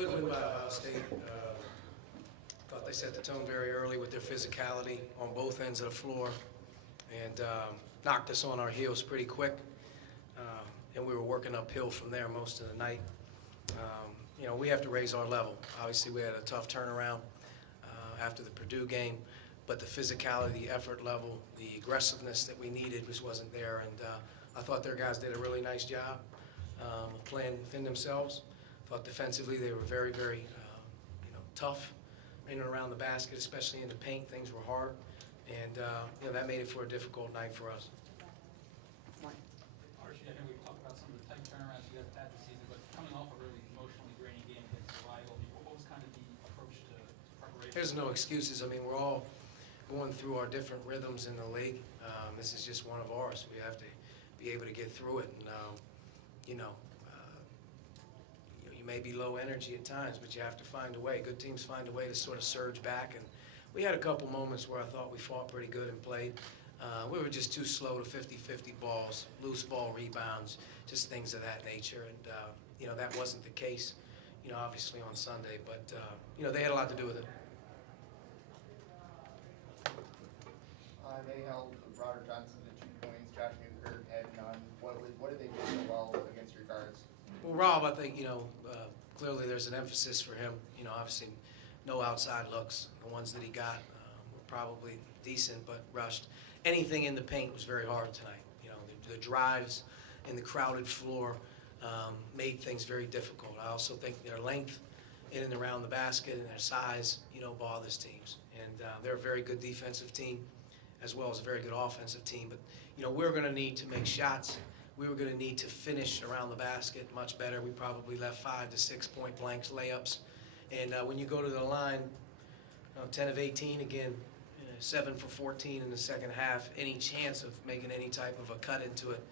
Good win by Ohio State. Thought they set the tone very early with their physicality on both ends of the floor and knocked us on our heels pretty quick. And we were working uphill from there most of the night. You know, we have to raise our level. Obviously, we had a tough turnaround after the Purdue game, but the physicality, the effort level, the aggressiveness that we needed just wasn't there. And I thought their guys did a really nice job of playing within themselves. Thought defensively they were very, very tough in and around the basket, especially in the paint. Things were hard, and that made it for a difficult night for us. Archie, I know we talked about some of the tight turnarounds you guys have had this season, but coming off a really emotionally draining game against the rival, what was kind of the approach to preparation? There's no excuses. I mean, we're all going through our different rhythms in the league. This is just one of ours. We have to be able to get through it, and you may be low energy at times, but you have to find a way. Good teams find a way to sort of surge back, and we had a couple moments where I thought we fought pretty good and played. We were just too slow to 50-50 balls, loose ball rebounds, just things of that nature, and that wasn't the case, obviously on Sunday, but they had a lot to do with it. They held Robert Johnson to 2 points. Josh Newkirk had none. What did they do so well against your guards? Well, Rob, I think, clearly there's an emphasis for him. Obviously no outside looks. The ones that he got were probably decent, but rushed. Anything in the paint was very hard tonight. The drives in the crowded floor made things very difficult. I also think their length in and around the basket and their size, bothers teams. And they're a very good defensive team as well as a very good offensive team. But, we're going to need to make shots. We were going to need to finish around the basket much better. We probably left 5 to 6 point blanks, layups. And when you go to the line, 10 of 18, again, 7 for 14 in the second half, any chance of making any type of a cut into it,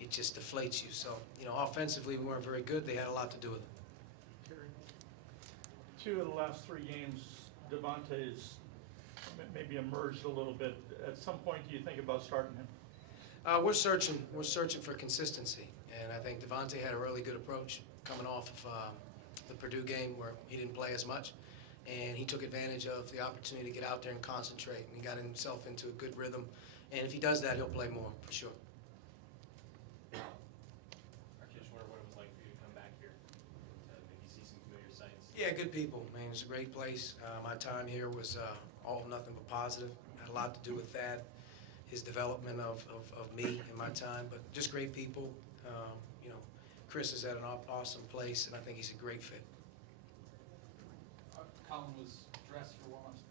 it just deflates you. So, offensively, we weren't very good. They had a lot to do with it. Two of the last 3 games, Devontae's maybe emerged a little bit. At some point, do you think about starting him? We're searching for consistency, and I think Devontae had a really good approach coming off of the Purdue game where he didn't play as much, and he took advantage of the opportunity to get out there and concentrate, and he got himself into a good rhythm, and if he does that, he'll play more, for sure. Archie, just wonder what it was like for you to come back here to maybe see some familiar sights. Yeah, good people. I mean, it's a great place. My time here was all nothing but positive. Had a lot to do with that. His development of me in my time, but just great people. Chris is at an awesome place, and I think he's a great fit. Colin was dressed for once.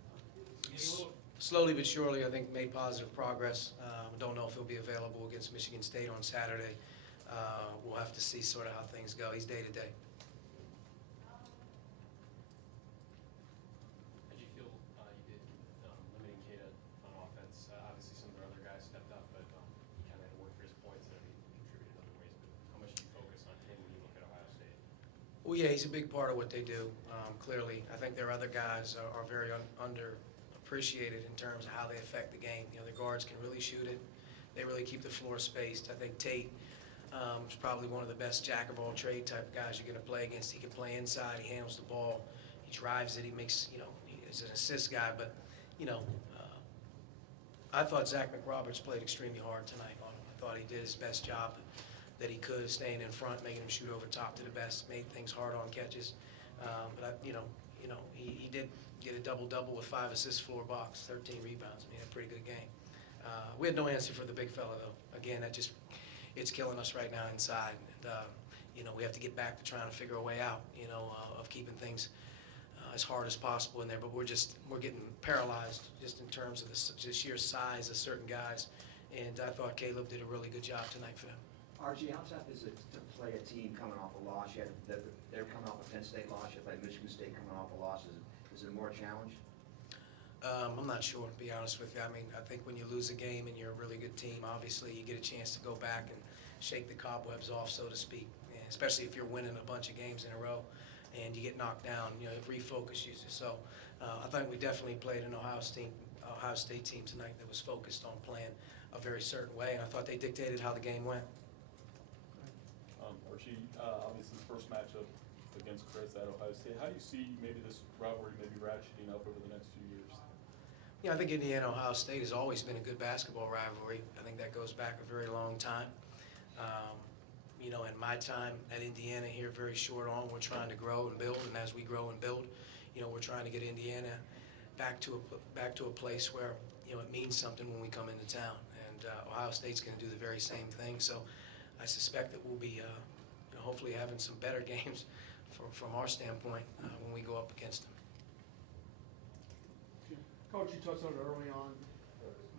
Slowly but surely, I think made positive progress. Don't know if he'll be available against Michigan State on Saturday. We'll have to see sort of how things go. He's day to day. How'd you feel you did limiting Keita on offense? Obviously, some of the other guys stepped up, but he kind of had to work for his points and he contributed in other ways. But how much do you focus on him when you look at Ohio State? Well, yeah, he's a big part of what they do, clearly. I think their other guys are very underappreciated in terms of how they affect the game. The guards can really shoot it. They really keep the floor spaced. I think Tate is probably one of the best jack-of-all-trade type guys you're going to play against. He can play inside. He handles the ball. He drives it. He makes, he's an assist guy. But, I thought Zach McRoberts played extremely hard tonight on him. I thought he did his best job that he could, staying in front, making him shoot over top to the best, made things hard on catches. But he did get a double-double with 5 assists, 4 blocks, 13 rebounds. I mean, a pretty good game. We had no answer for the big fella, though. Again, it's killing us right now inside. And, we have to get back to trying to figure a way out, of keeping things as hard as possible in there. But we're getting paralyzed just in terms of the sheer size of certain guys. And I thought Caleb did a really good job tonight for them. Archie, how tough is it to play a team coming off a loss? They're coming off a Penn State loss. You play Michigan State coming off a loss. Is it more a challenge? I'm not sure, to be honest with you. I mean, I think when you lose a game and you're a really good team, obviously you get a chance to go back and shake the cobwebs off, so to speak, and especially if you're winning a bunch of games in a row and you get knocked down, it refocuses you. So I think we definitely played an Ohio State team tonight that was focused on playing a very certain way, and I thought they dictated how the game went. Archie, obviously the first matchup against Chris at Ohio State. How do you see maybe this rivalry maybe ratcheting up over the next few years? Yeah, I think Indiana-Ohio State has always been a good basketball rivalry. I think that goes back a very long time. You know, in my time at Indiana here, very short on, we're trying to grow and build, and as we grow and build, you know, we're trying to get Indiana back to a place where, you know, it means something when we come into town. And Ohio State's going to do the very same thing. So I suspect that we'll be hopefully having some better games from our standpoint when we go up against them. Coach, you touched on it early on,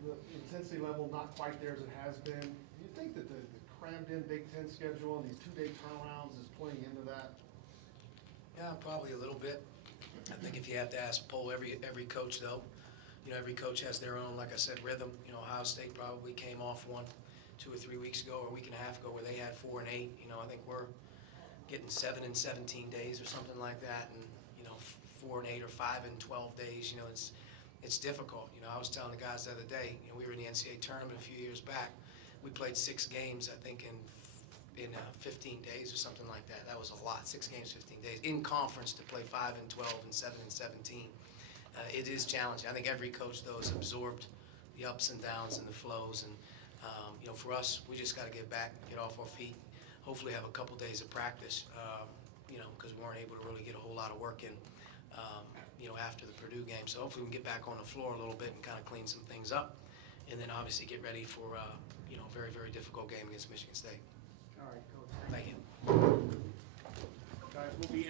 the intensity level not quite there as it has been. Do you think that the crammed-in Big Ten schedule and these two-day turnarounds is playing into that? Yeah, probably a little bit. I think if you have to poll every coach, though, you know, every coach has their own, like I said, rhythm. You know, Ohio State probably came off 2 or 3 weeks ago or a week and a half ago where they had 4 and 8. You know, I think we're getting 7 and 17 days or something like that, and, you know, 4 and 8 or 5 and 12 days. You know, it's difficult. You know, I was telling the guys the other day, you know, we were in the NCAA tournament a few years back. We played 6 games, I think, in 15 days or something like that. That was a lot, 6 games, 15 days. In conference to play 5 and 12 and 7 and 17. It is challenging. I think every coach, though, has absorbed the ups and downs and the flows. And, you know, for us, we just got to get back, get off our feet, hopefully have a couple days of practice, you know, because we weren't able to really get a whole lot of work in, you know, after the Purdue game. So hopefully we can get back on the floor a little bit and kind of clean some things up. And then obviously get ready for, you know, a very, very difficult game against Michigan State. All right, Coach. Thank you. Guys, we'll be